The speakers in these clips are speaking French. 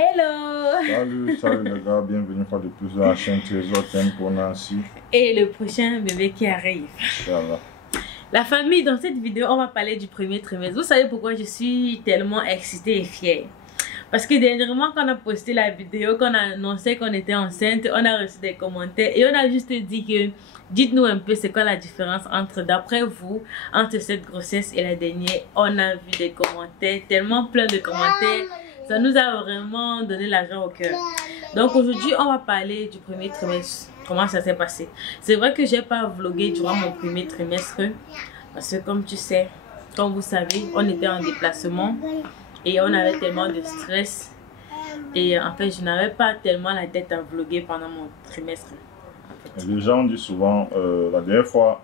Hello! Salut les gars, bienvenue une fois de plus dans la chaîne Trésor Thème pour Nancy. Et le prochain bébé qui arrive. Inch'Allah. La famille, dans cette vidéo, on va parler du premier trimestre. Vous savez pourquoi je suis tellement excitée et fière? Parce que dernièrement, quand on a posté la vidéo, qu'on a annoncé qu'on était enceinte, on a reçu des commentaires et on a juste dit que dites-nous un peu c'est quoi la différence entre, d'après vous, entre cette grossesse et la dernière. On a vu des commentaires, tellement plein de commentaires. Ça nous a vraiment donné la joie au cœur. Donc aujourd'hui, on va parler du premier trimestre. Comment ça s'est passé. C'est vrai que j'ai pas vlogué durant mon premier trimestre. Parce que comme tu sais, comme vous savez, on était en déplacement. Et on avait tellement de stress. Et en fait, je n'avais pas tellement la tête à vloguer pendant mon trimestre. En fait. Les gens disent souvent, la dernière fois,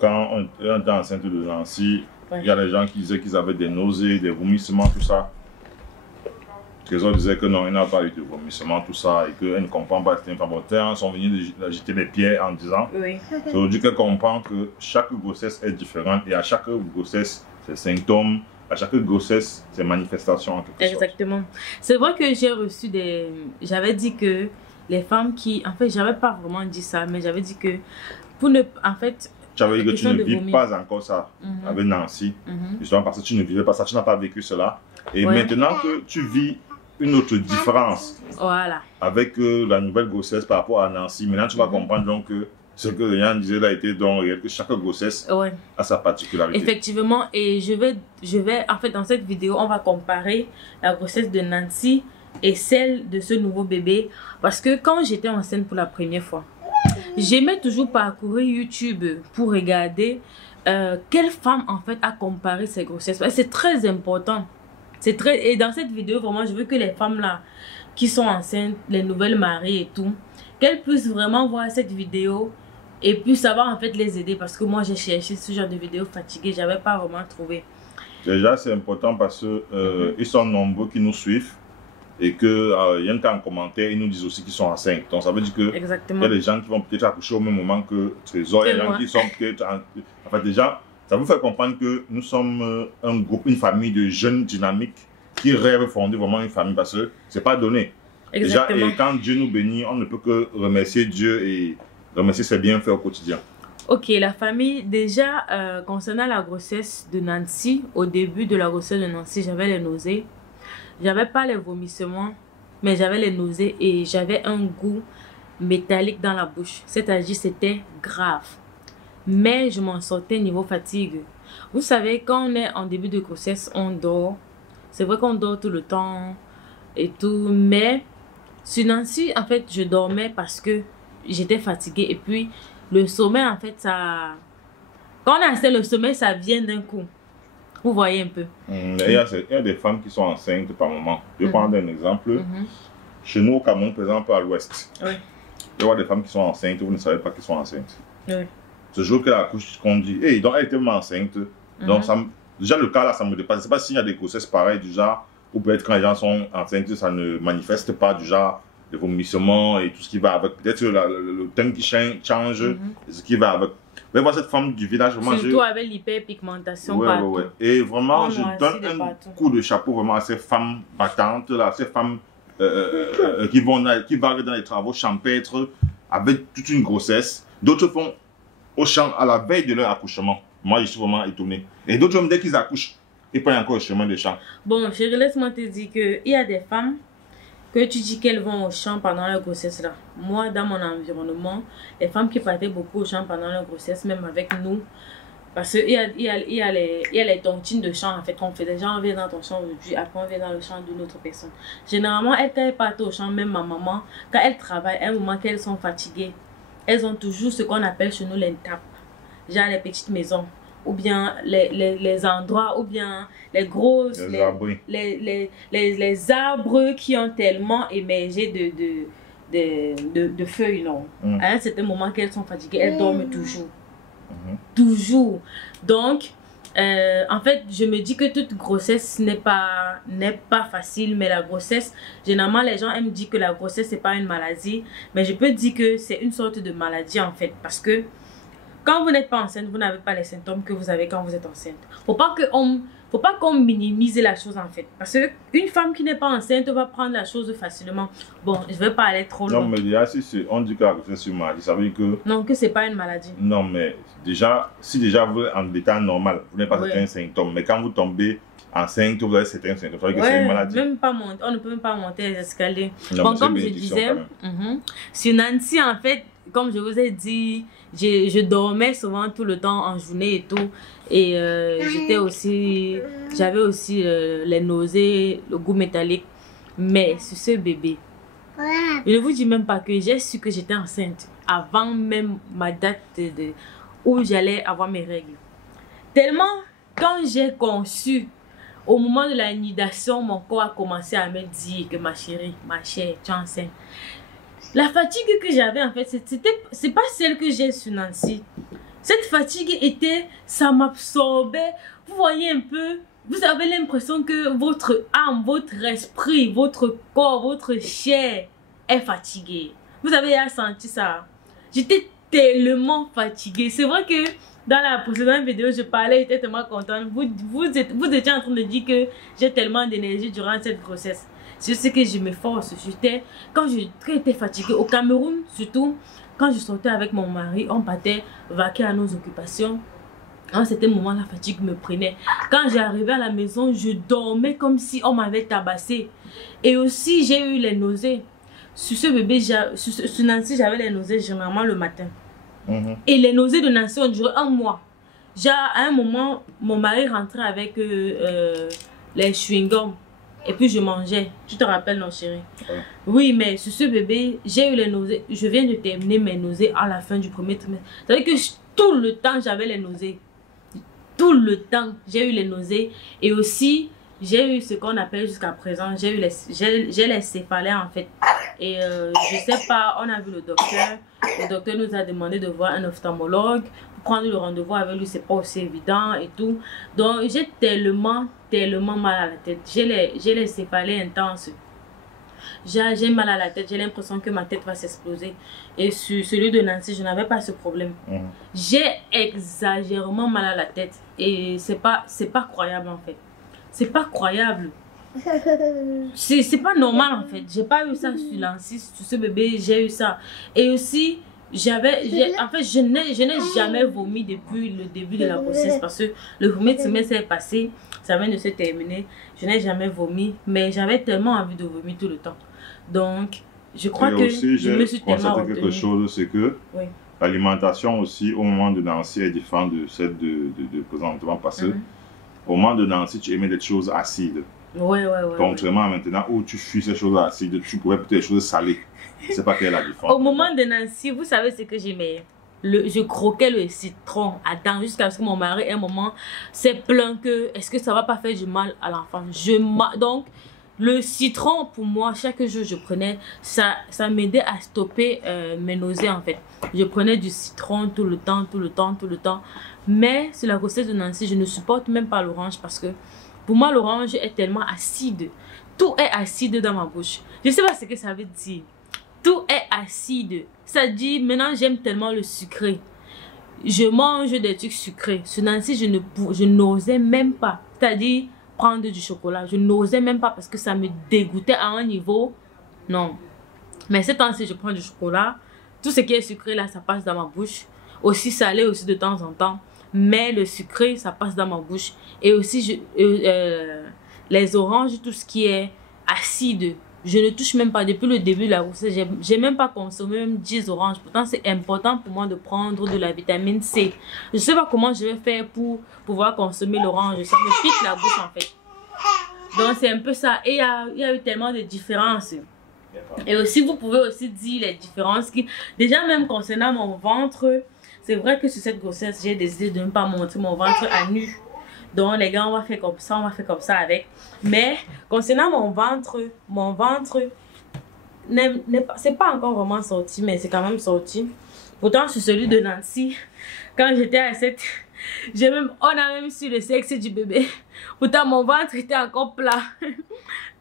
quand on était enceinte de Nancy, il y a des gens qui disaient qu'ils avaient des nausées, des vomissements, tout ça. Trésor disait que non, il n'a pas eu de vomissements, tout ça, et qu'elle ne comprend pas cette information. Ils sont venus de jeter des pierres en disant. Oui. C'est aujourd'hui qu'elle comprend que chaque grossesse est différente et à chaque grossesse, ses symptômes, à chaque grossesse, ses manifestations en quelque sorte. Exactement. C'est vrai que j'ai reçu des... J'avais dit que les femmes qui... En fait, j'avais pas vraiment dit ça, mais j'avais dit que pour ne... En fait... Tu avais dit que tu ne vis pas encore ça avec Nancy, justement parce que tu ne vivais pas ça, tu n'as pas vécu cela. Et maintenant que tu vis une autre différence avec la nouvelle grossesse par rapport à Nancy, maintenant tu vas comprendre donc que ce que Yann disait là était donc réel, que chaque grossesse a sa particularité. Effectivement, et je vais, en fait, dans cette vidéo, on va comparer la grossesse de Nancy et celle de ce nouveau bébé. Parce que quand j'étais enceinte pour la première fois, j'aimais toujours parcourir YouTube pour regarder quelle femme, en fait, a comparé ses grossesses. C'est très important. Et dans cette vidéo, vraiment, je veux que les femmes là, qui sont enceintes, les nouvelles mariées et tout, qu'elles puissent vraiment voir cette vidéo et puis savoir en fait les aider, parce que moi j'ai cherché ce genre de vidéo fatiguée, j'avais pas vraiment trouvé. Déjà c'est important parce que ils sont nombreux qui nous suivent et que il y a un cas en commentaire, ils nous disent aussi qu'ils sont enceintes. Donc ça veut dire que il y a des gens qui vont peut-être accoucher au même moment que Trésor, il y a des gens qui sont peut-être en fait déjà ça vous fait comprendre que nous sommes un groupe, une famille de jeunes dynamiques qui rêvent fonder vraiment une famille parce que c'est pas donné. Déjà, et quand Dieu nous bénit, on ne peut que remercier Dieu et remercier ses bienfaits au quotidien. Ok, la famille, déjà, concernant la grossesse de Nancy, au début de la grossesse de Nancy, j'avais les nausées. J'avais pas les vomissements, mais j'avais les nausées et j'avais un goût métallique dans la bouche. C'est-à-dire, c'était grave. Mais je m'en sortais niveau fatigue. Vous savez, quand on est en début de grossesse, on dort. C'est vrai qu'on dort tout le temps et tout, mais sur Nancy, en fait, je dormais parce que j'étais fatiguée. Et puis, le sommeil, en fait, ça... Quand on a assez le sommeil, ça vient d'un coup. Vous voyez un peu. Il y a des femmes qui sont enceintes par moment. Je vais prendre un exemple. Chez nous, au Cameroun, par exemple, à l'ouest, il y a des femmes qui sont enceintes, vous ne savez pas qu'elles sont enceintes. Ce jour qu'elle accouche, qu'on dit, hey, donc elle était vraiment enceinte. Donc, ça, déjà, le cas là, ça me dépasse. Je ne sais pas s'il y a des grossesses pareilles, du genre, ou peut-être quand les gens sont enceintes, ça ne manifeste pas, du genre, les vomissements et tout ce qui va avec. Peut-être le teint qui change, et ce qui va avec. Mais voir cette femme du village, vraiment. Surtout avec l'hyperpigmentation partout. Et vraiment, je donne un coup de chapeau vraiment à ces femmes battantes, là, ces femmes qui vont dans les travaux champêtres avec toute une grossesse. D'autres font au champ à la veille de leur accouchement. Moi, je suis vraiment étonné. Et d'autres hommes, dès qu'ils accouchent, ils prennent encore le chemin des champs. Bon, chérie, laisse-moi te dire qu'il y a des femmes que tu dis qu'elles vont au champ pendant leur grossesse là. Moi, dans mon environnement, les femmes qui partaient beaucoup au champ pendant leur grossesse, même avec nous, parce qu'il y a les tontines de champ en fait qu'on fait. Déjà, on vient dans ton champ aujourd'hui, après on vient dans le champ d'une autre personne. Généralement, quand elles partent au champ, même ma maman, quand elles travaillent, à un moment qu'elles sont fatiguées, elles ont toujours ce qu'on appelle chez nous les tapes. Genre les petites maisons, ou bien les endroits, ou bien les grosses, les arbres qui ont tellement émergé de feuilles, non. À un certain moment qu'elles sont fatiguées, elles dorment toujours. Toujours. Donc, en fait, je me dis que toute grossesse n'est pas facile, mais la grossesse, généralement les gens aiment dire que la grossesse c'est pas une maladie, mais je peux dire que c'est une sorte de maladie en fait, parce que quand vous n'êtes pas enceinte, vous n'avez pas les symptômes que vous avez quand vous êtes enceinte. Faut faut pas qu'on minimise la chose en fait. Parce qu'une femme qui n'est pas enceinte va prendre la chose facilement. Bon, je vais pas aller trop loin. Non, mais déjà, si on dit que la grossesse est une maladie, ça veut dire que... Non, que c'est pas une maladie. Non, mais déjà, si déjà vous êtes en état normal, vous n'avez pas certains symptômes, mais quand vous tombez enceinte, vous avez certains symptômes, ça veut dire que c'est une maladie. Même pas monter, on ne peut même pas monter les escaliers. Non, bon, comme je disais, sur Nancy, en fait, comme je vous ai dit, je dormais souvent tout le temps en journée et tout. Et j'avais aussi les nausées, le goût métallique. Mais sur ce bébé, je ne vous dis même pas que j'ai su que j'étais enceinte avant même ma date où j'allais avoir mes règles. Tellement, quand j'ai conçu, au moment de la nidation, mon corps a commencé à me dire que ma chérie, ma chère, tu es enceinte. La fatigue que j'avais, en fait, c'est pas celle que j'ai sur Nancy. Cette fatigue ça m'absorbait. Vous voyez un peu, vous avez l'impression que votre âme, votre esprit, votre corps, votre chair est fatigué. Vous avez senti ça? J'étais tellement fatiguée. C'est vrai que dans la précédente vidéo, je parlais, j'étais tellement contente. Vous étiez en train de dire que j'ai tellement d'énergie durant cette grossesse. C'est ce que je m'efforce. Quand j'étais fatiguée, au Cameroun surtout, quand je sortais avec mon mari, on partait vaquer à nos occupations. À un certain moment, la fatigue me prenait. Quand j'arrivais à la maison, je dormais comme si on m'avait tabassé. Et aussi, j'ai eu les nausées. Sur ce bébé, sur Nancy, j'avais les nausées généralement le matin. Et les nausées de Nancy ont duré 1 mois. À un moment, mon mari rentrait avec les chewing-gums. Et puis je mangeais. Tu te rappelles, non chérie? Oui, mais sur ce bébé, j'ai eu les nausées. Je viens de terminer mes nausées à la fin du premier trimestre. C'est-à-dire que tout le temps, j'avais les nausées. Tout le temps, j'ai eu les nausées. Et aussi, j'ai eu ce qu'on appelle jusqu'à présent, j'ai les céphalées en fait. Et je sais pas, on a vu le docteur. Le docteur nous a demandé de voir un ophtalmologue. Prendre le rendez-vous avec lui, c'est pas aussi évident et tout. Donc, j'ai tellement mal à la tête. J'ai les céphalées intenses. J'ai mal à la tête. J'ai l'impression que ma tête va s'exploser. Et sur celui de Nancy, je n'avais pas ce problème. J'ai exagérément mal à la tête. Et c'est pas croyable en fait. C'est pas croyable. C'est pas normal en fait. J'ai pas eu ça sur Nancy, sur ce bébé, j'ai eu ça. Et aussi, en fait, je n'ai jamais vomi depuis le début de la grossesse parce que le premier trimestre est passé, ça vient de se terminer. Je n'ai jamais vomi, mais j'avais tellement envie de vomir tout le temps. Donc, je crois que aussi, je me suis tellement retenue. Quelque chose, c'est que l'alimentation aussi, au moment de Nancy, est différente de celle de présentement parce que au moment de Nancy, tu aimais des choses acides. Contrairement à maintenant où tu fuis ces choses acides, tu pourrais peut-être des choses salées. C'est pas quelle est la différence. Au moment de Nancy, vous savez ce que j'aimais? Je croquais le citron à jusqu'à ce que mon mari, à un moment, s'est plaint que est-ce que ça va pas faire du mal à l'enfant. Donc, le citron, pour moi, chaque jour je prenais, ça m'aidait à stopper mes nausées en fait. Je prenais du citron tout le temps. Mais sur la grossesse de Nancy, je ne supporte même pas l'orange parce que pour moi, l'orange est tellement acide. Tout est acide dans ma bouche. Je ne sais pas ce que ça veut dire. Tout est acide. Ça dit, maintenant j'aime tellement le sucré. Je mange des trucs sucrés. Sur Nancy, je n'osais même pas. C'est-à-dire, prendre du chocolat. Je n'osais même pas parce que ça me dégoûtait à un niveau. Non. Mais ces temps-ci, je prends du chocolat. Tout ce qui est sucré, là, ça passe dans ma bouche. Aussi salé aussi de temps en temps. Mais le sucré, ça passe dans ma bouche. Et aussi, les oranges, tout ce qui est acide, je ne touche même pas. Depuis le début de la grossesse, j'ai même pas consommé même 10 oranges. Pourtant, c'est important pour moi de prendre de la vitamine C. Je ne sais pas comment je vais faire pour pouvoir consommer l'orange. Ça me pique la bouche en fait. Donc, c'est un peu ça. Et il y a eu tellement de différences. Et aussi, vous pouvez aussi dire les différences qui... Déjà, même concernant mon ventre, c'est vrai que sur cette grossesse, j'ai décidé de ne pas montrer mon ventre à nu. Donc, les gars, on va faire comme ça avec. Mais, concernant mon ventre, c'est pas encore vraiment sorti, mais c'est quand même sorti. Pourtant, sur celui de Nancy, quand j'étais à cette... on a même su le sexe du bébé. Pourtant, mon ventre était encore plat.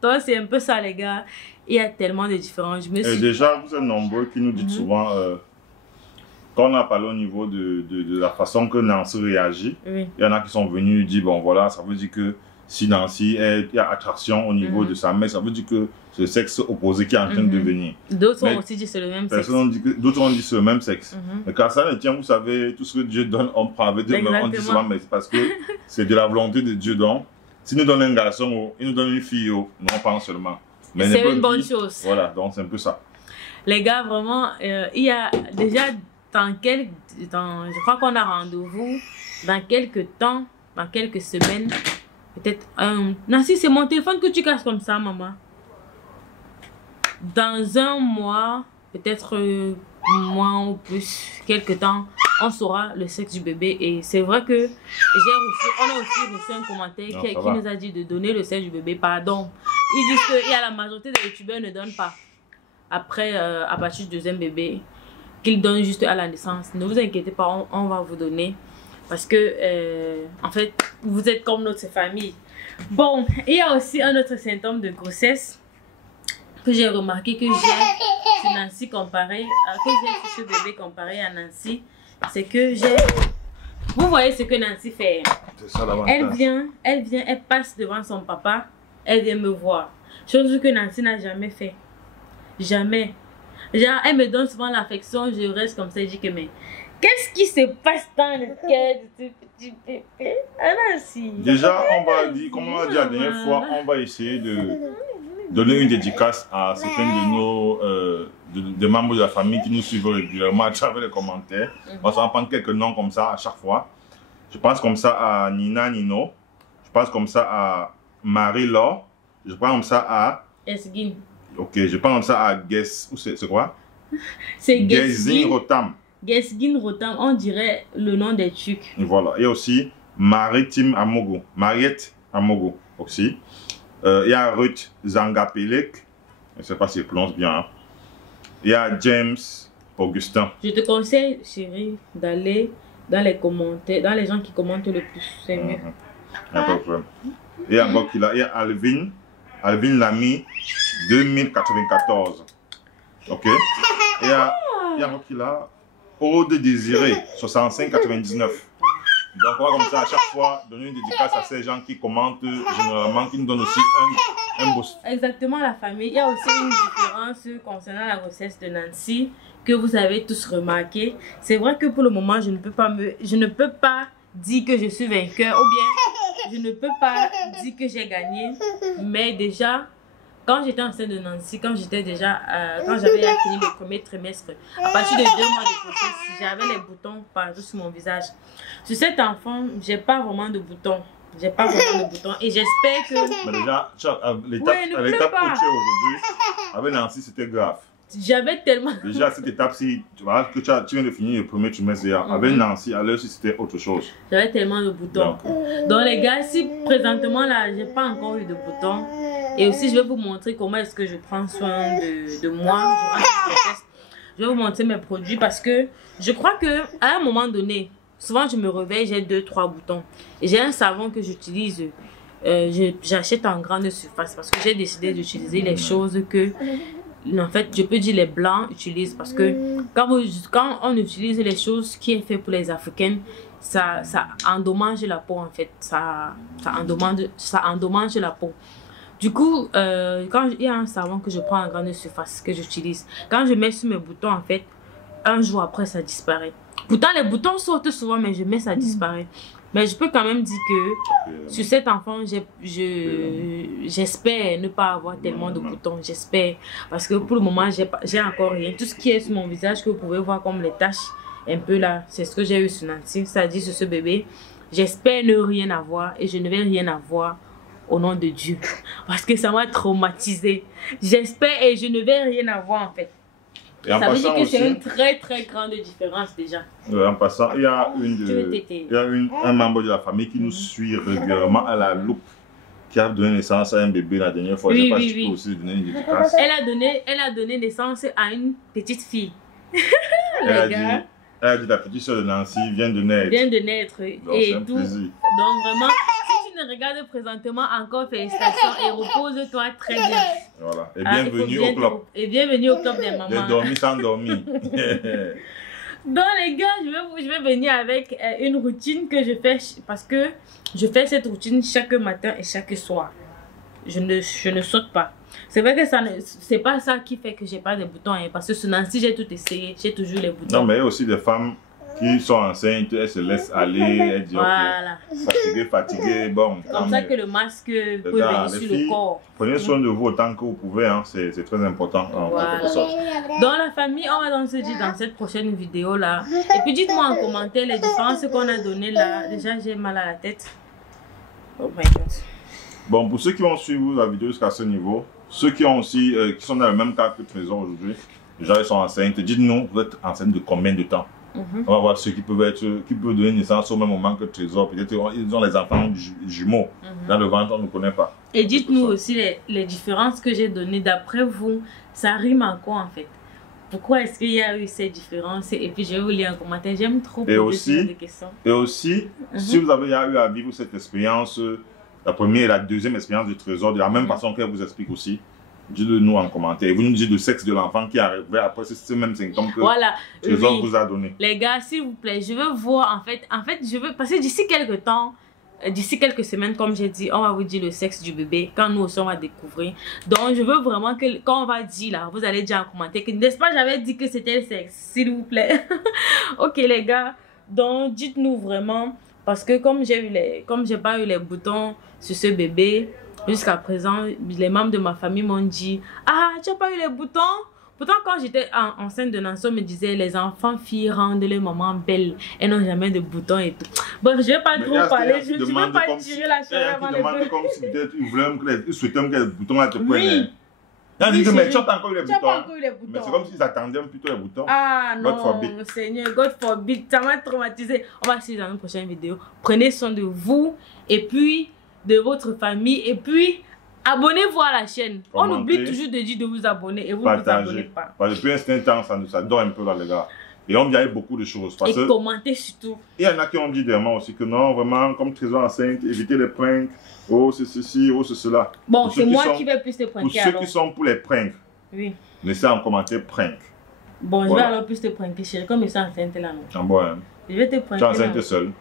Donc, c'est un peu ça, les gars. Il y a tellement de différences. Déjà, vous êtes nombreux qui nous dites souvent... quand on a parlé au niveau de la façon que Nancy réagit, il y en a qui sont venus dire, bon voilà, ça veut dire que si Nancy il y a attraction au niveau de sa mère, ça veut dire que c'est le sexe opposé qui est en train de venir. D'autres ont aussi dit c'est le même sexe. D'autres ont dit c'est le même sexe. Mais quand ça ne tient, vous savez, tout ce que Dieu donne, on prend avec Dieu, mais on dit souvent, mais c'est parce que c'est de la volonté de Dieu. Donc, s'il nous donne un garçon, il nous donne une fille, non pas seulement. C'est une bonne chose. Voilà, donc c'est un peu ça. Les gars, vraiment, il y a déjà je crois qu'on a rendez-vous dans quelques temps, dans quelques semaines. Peut-être Nancy, c'est mon téléphone que tu casses comme ça, maman. Dans un mois, peut-être mois ou plus, quelques temps, on saura le sexe du bébé. Et c'est vrai que on a aussi reçu un commentaire qui nous a dit de donner le sexe du bébé. Pardon. Ils disent qu'il y a la majorité des youtubeurs ne donnent pas. Après, à partir du deuxième bébé, qu'ils donnent juste à la naissance. Ne vous inquiétez pas, on va vous donner. Parce que, en fait, vous êtes comme notre famille. Bon, il y a aussi un autre symptôme de grossesse que j'ai remarqué que j'ai sur Nancy comparé, que j'ai sur ce bébé comparé à Nancy. C'est que j'ai... Vous voyez ce que Nancy fait. C'est ça l'avantage. Elle passe devant son papa, elle vient me voir. Chose que Nancy n'a jamais fait. Jamais. Genre, elle me donne souvent l'affection, je reste comme ça, je dis que mais... Qu'est-ce qui se passe dans le cœur de ce petit bébé? Nancy. Déjà, on va dire, comme on a dit la dernière fois, on va essayer de donner une dédicace à certains de nos des membres de la famille qui nous suivent régulièrement à travers les commentaires. On va s'en prendre quelques noms comme ça à chaque fois. Je pense comme ça à Nina Nino. Je pense comme ça à Marie-Laure. Je pense comme ça à... Esgin. Ok, je pense comme ça à Guess. C'est quoi? C'est Guessgin Rotam. Guessgin Rotam, on dirait le nom des trucs. Voilà. Et aussi Mariette Amogo aussi. Il y a Ruth Zangapelek. Je ne sais pas si je prononce bien. Hein. Il y a James Augustin. Je te conseille, chérie, d'aller dans les commentaires, dans les gens qui commentent le plus. C'est mieux. Pas de problème. Et encore qu'il a, il y a Alvin Lamy 2094. Ok. Et il y a encore qu'il a Aude Désiré 6599. Donc on va comme ça à chaque fois donner une dédicace à ces gens qui commentent généralement, qui nous donnent aussi un boost. Exactement, la famille. Il y a aussi une différence concernant la grossesse de Nancy que vous avez tous remarqué. C'est vrai que pour le moment, je ne peux pas dire que je suis vainqueur ou bien je ne peux pas dire que j'ai gagné. Mais déjà, quand j'étais enceinte de Nancy, quand j'avais fini le premier trimestre, à partir de 2 mois de grossesse, j'avais les boutons partout sur mon visage. Sur cet enfant, j'ai pas vraiment de boutons. Et j'espère que... Mais déjà, l'étape où tu es aujourd'hui, avec Nancy, c'était grave. J'avais tellement... Déjà, cette étape-ci, tu vois, que tu viens de finir le premier trimestre hier, avec Nancy, alors aussi, c'était autre chose. J'avais tellement de boutons. Donc les gars, si présentement, là, j'ai pas encore eu de boutons, et aussi, je vais vous montrer comment est-ce que je prends soin de moi durant cette grossesse. Je vais vous montrer mes produits parce que je crois qu'à un moment donné, souvent je me réveille, j'ai 2-3 boutons. Et j'ai un savon que j'utilise, j'achète en grande surface parce que j'ai décidé d'utiliser les choses que, en fait, je peux dire les blancs utilisent parce que quand on utilise les choses qui est fait pour les Africains, ça endommage la peau en fait. Ça endommage la peau. Du coup, quand il y a un savon que je prends en grande surface, que j'utilise, quand je mets sur mes boutons, en fait, un jour après, ça disparaît. Pourtant, les boutons sortent souvent, mais je mets, ça disparaît. Mais je peux quand même dire que sur cet enfant, j'espère ne pas avoir tellement de boutons. J'espère. Parce que pour le moment, j'ai encore rien. Tout ce qui est sur mon visage, que vous pouvez voir comme les taches, un peu là, c'est ce que j'ai eu sur Nancy. Ça dit sur ce bébé. J'espère ne rien avoir et je ne vais rien avoir. Au nom de Dieu. Parce que ça m'a traumatisé. J'espère et je ne vais rien avoir en fait. Ça veut dire que c'est une très très grande différence déjà. En passant, il y a un membre de la famille qui nous suit régulièrement à la loupe, qui a donné naissance à un bébé la dernière fois. Oui, je sais pas si tu peux aussi donner une dédicace. Elle a donné naissance à une petite fille. Elle a dit la petite soeur de Nancy vient de naître. Donc, et tout. Donc vraiment, si tu ne regardes présentement encore, félicitations et repose-toi très bien. Voilà. Et bienvenue au club. Et bienvenue au club des mamans. De dormir sans dormir. Donc les gars, je vais venir avec une routine que je fais parce que je fais cette routine chaque matin et chaque soir. Je ne saute pas. C'est vrai que c'est pas ça qui fait que j'ai pas de boutons, hein, parce que sur Nancy, j'ai tout essayé, j'ai toujours les boutons. Non, mais il y a aussi des femmes qui sont enceintes, elles se laissent aller, elles disent voilà. Ok, fatiguées, bon. Comme ça que le masque peut venir sur le corps. Prenez soin de vous autant que vous pouvez, hein, c'est très important. Voilà. Dans la famille, on va donc se dire dans cette prochaine vidéo là. Et puis dites-moi en commentaire les différences qu'on a données là. Déjà, j'ai mal à la tête. Oh my god. Bon, pour ceux qui vont suivre la vidéo jusqu'à ce niveau, ceux qui ont aussi, qui sont dans le même cas que Trésor aujourd'hui, déjà ils sont enceintes, dites-nous, vous êtes enceinte de combien de temps? On va voir ceux qui peuvent donner naissance au même moment que Trésor. Peut-être ils ont les enfants jumeaux dans le ventre, on ne connaît pas. Et dites-nous aussi les différences que j'ai données. D'après vous, ça rime à quoi en fait? Pourquoi est-ce qu'il y a eu ces différences? Et puis je vais vous lire en commentaire. J'aime trop poser des questions. Et aussi, si vous avez eu à vivre cette expérience, la première et la deuxième expérience du Trésor, de la même façon qu'elle vous explique aussi, dites-le nous en commentaire. Et vous nous dites le sexe de l'enfant qui arrivait après ces mêmes symptômes que Trésor vous a donné. Les gars, s'il vous plaît, je veux voir en fait je veux, parce que d'ici quelques temps, d'ici quelques semaines, comme j'ai dit, on va vous dire le sexe du bébé, quand nous aussi on va découvrir. Donc je veux vraiment que quand on va dire là, vous allez dire en commentaire que n'est-ce pas j'avais dit que c'était le sexe, s'il vous plaît. Ok les gars, donc dites-nous vraiment, parce que comme j'ai pas eu les boutons sur ce bébé, jusqu'à présent, les membres de ma famille m'ont dit « Ah, tu n'as pas eu les boutons ?» Pourtant, quand j'étais enceinte de Nancy, on me disait « Les enfants filles rendent les mamans belles. Elles n'ont jamais de boutons et tout. » Bref, je ne vais pas trop parler. Je ne veux pas tirer la chaleur avant les bébés. Comme si peut-être ils souhaitaient que les boutons là te prennent. Oui. Mais tu n'as pas encore eu les boutons. Mais c'est comme s'ils attendaient plutôt les boutons. Ah non, Seigneur, God forbid. Ça m'a traumatisé. On va se voir dans une prochaine vidéo. Prenez soin de vous et puis de votre famille et puis abonnez-vous à la chaîne. On oublie toujours de dire de vous abonner et vous ne vous abonnez pas. Parce que depuis un certain temps, ça dort un peu là les gars. Et on vient beaucoup de choses. Parce et commentez surtout. Il y en a qui ont dit vraiment aussi que non, vraiment, comme Trésor enceinte, évitez les pranks. Oh, c'est ceci, oh, c'est cela. Bon, c'est moi qui vais plus te pranker. Pour ceux qui sont pour les pranks, laissez en commentaire prank. Bon, je vais alors plus te pranker, chérie. Comme ils sont enceintes là, non. Ah bon, hein. Je vais te pranker. Tu es enceinte seule.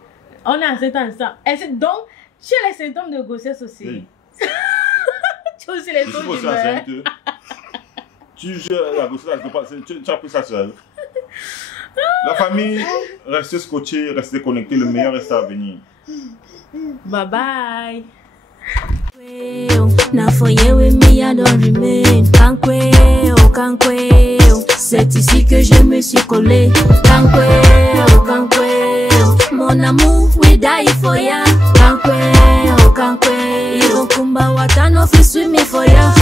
On est enceinte ensemble. Donc, tu as les symptômes de grossesse aussi. Oui. Tu as aussi les symptômes de grossesse. Tu gères la grossesse, tu as pris ça seul. La famille, restez scotchés, restez connectés, le meilleur reste à venir. Bye bye. C'est ici que je me suis collé. Mon amour, we die for ya. Irokumba watano fisumi for ya.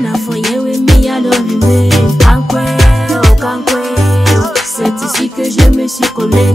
Na for you with me, I don't remain. C'est ici que je me suis collé.